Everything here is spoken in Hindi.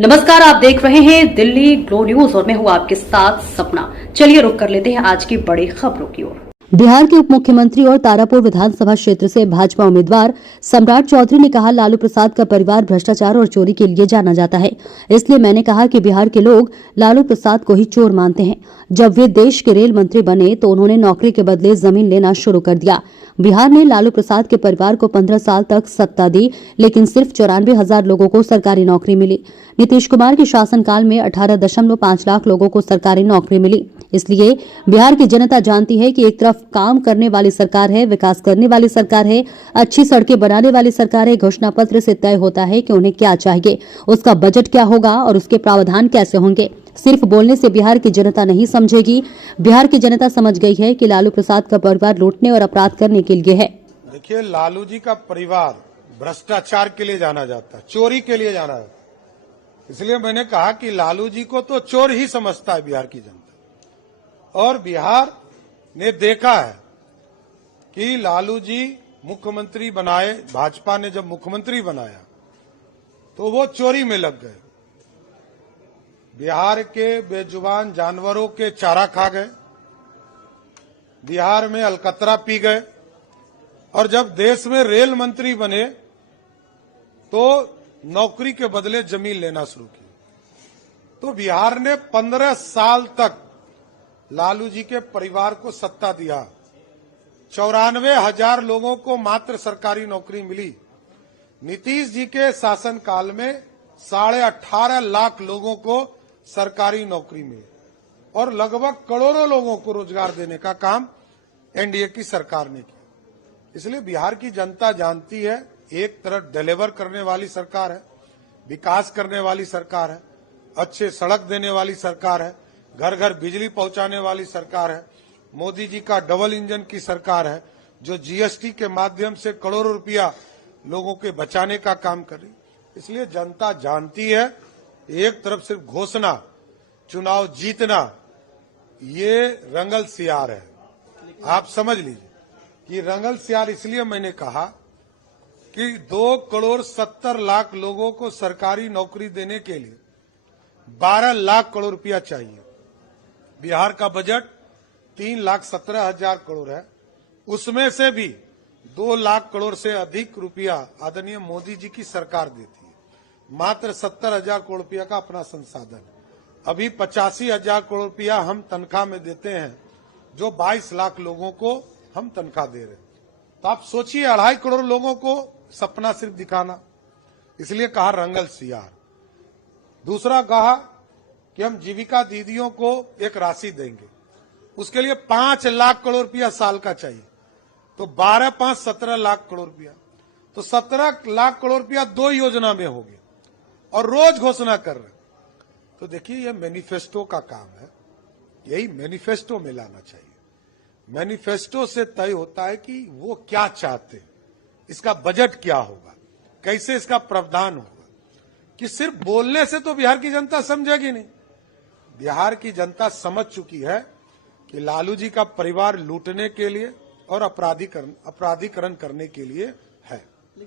नमस्कार, आप देख रहे हैं दिल्ली ग्लो न्यूज और मैं हूं आपके साथ सपना। चलिए रुक कर लेते हैं आज की बड़ी खबरों की ओर। बिहार के उप मुख्यमंत्री और तारापुर विधानसभा क्षेत्र से भाजपा उम्मीदवार सम्राट चौधरी ने कहा, लालू प्रसाद का परिवार भ्रष्टाचार और चोरी के लिए जाना जाता है। इसलिए मैंने कहा कि बिहार के लोग लालू प्रसाद को ही चोर मानते हैं। जब वे देश के रेल मंत्री बने तो उन्होंने नौकरी के बदले जमीन लेना शुरू कर दिया। बिहार ने लालू प्रसाद के परिवार को 15 साल तक सत्ता दी, लेकिन सिर्फ 94,000 लोगों को सरकारी नौकरी मिली। नीतीश कुमार के शासनकाल में 18.5 लाख लोगों को सरकारी नौकरी मिली। इसलिए बिहार की जनता जानती है कि एक तरफ काम करने वाली सरकार है, विकास करने वाली सरकार है, अच्छी सड़कें बनाने वाली सरकार है। घोषणा पत्र से तय होता है कि उन्हें क्या चाहिए, उसका बजट क्या होगा और उसके प्रावधान कैसे होंगे। सिर्फ बोलने से बिहार की जनता नहीं समझेगी। बिहार की जनता समझ गई है कि लालू प्रसाद का परिवार लूटने और अपराध करने के लिए है। देखिए, लालू जी का परिवार भ्रष्टाचार के लिए जाना जाता है, चोरी के लिए जाना जाता है। इसलिए मैंने कहा कि लालू जी को तो चोर ही समझता है बिहार की जनता। और बिहार ने देखा है कि लालू जी मुख्यमंत्री बनाए, भाजपा ने जब मुख्यमंत्री बनाया तो वो चोरी में लग गए। बिहार के बेजुबान जानवरों के चारा खा गए, बिहार में अलकतरा पी गए, और जब देश में रेल मंत्री बने तो नौकरी के बदले जमीन लेना शुरू की। तो बिहार ने 15 साल तक लालू जी के परिवार को सत्ता दिया। 94,000 लोगों को मात्र सरकारी नौकरी मिली। नीतीश जी के शासनकाल में 18.5 लाख लोगों को सरकारी नौकरी मिली और लगभग करोड़ों लोगों को रोजगार देने का काम एनडीए की सरकार ने किया। इसलिए बिहार की जनता जानती है, एक तरफ डिलीवर करने वाली सरकार है, विकास करने वाली सरकार है, अच्छे सड़क देने वाली सरकार है, घर घर बिजली पहुंचाने वाली सरकार है, मोदी जी का डबल इंजन की सरकार है, जो जीएसटी के माध्यम से करोड़ों रुपया लोगों के बचाने का काम कर रही। इसलिए जनता जानती है, एक तरफ सिर्फ घोषणा, चुनाव जीतना, ये रंगल सियार है। आप समझ लीजिए कि रंगल सियार। इसलिए मैंने कहा कि 2,70,00,000 लोगों को सरकारी नौकरी देने के लिए 12 लाख करोड़ रुपया चाहिए। बिहार का बजट 3,17,000 करोड़ है। उसमें से भी 2 लाख करोड़ से अधिक रुपया आदरणीय मोदी जी की सरकार देती है। मात्र 70,000 करोड़ रुपया का अपना संसाधन। अभी 85,000 करोड़ रुपया हम तनख्वाह में देते हैं, जो 22 लाख लोगों को हम तनख्वाह दे रहे हैं। तो आप सोचिए, 2.5 करोड़ लोगों को सपना सिर्फ दिखाना। इसलिए कहा रंगल सियार। दूसरा कहा कि हम जीविका दीदियों को एक राशि देंगे, उसके लिए 5 लाख करोड़ रुपया साल का चाहिए। तो 12 5 17 लाख करोड़ रुपया, तो 17 लाख करोड़ रुपया 2 योजना में हो गया और रोज घोषणा कर रहे। तो देखिए, यह मैनिफेस्टो का काम है, यही मैनिफेस्टो में लाना चाहिए। मैनिफेस्टो से तय होता है कि वो क्या चाहते हैं, इसका बजट क्या होगा, कैसे इसका प्रावधान होगा। कि सिर्फ बोलने से तो बिहार की जनता समझेगी नहीं। बिहार की जनता समझ चुकी है कि लालू जी का परिवार लूटने के लिए और अपराधीकरण करने के लिए है।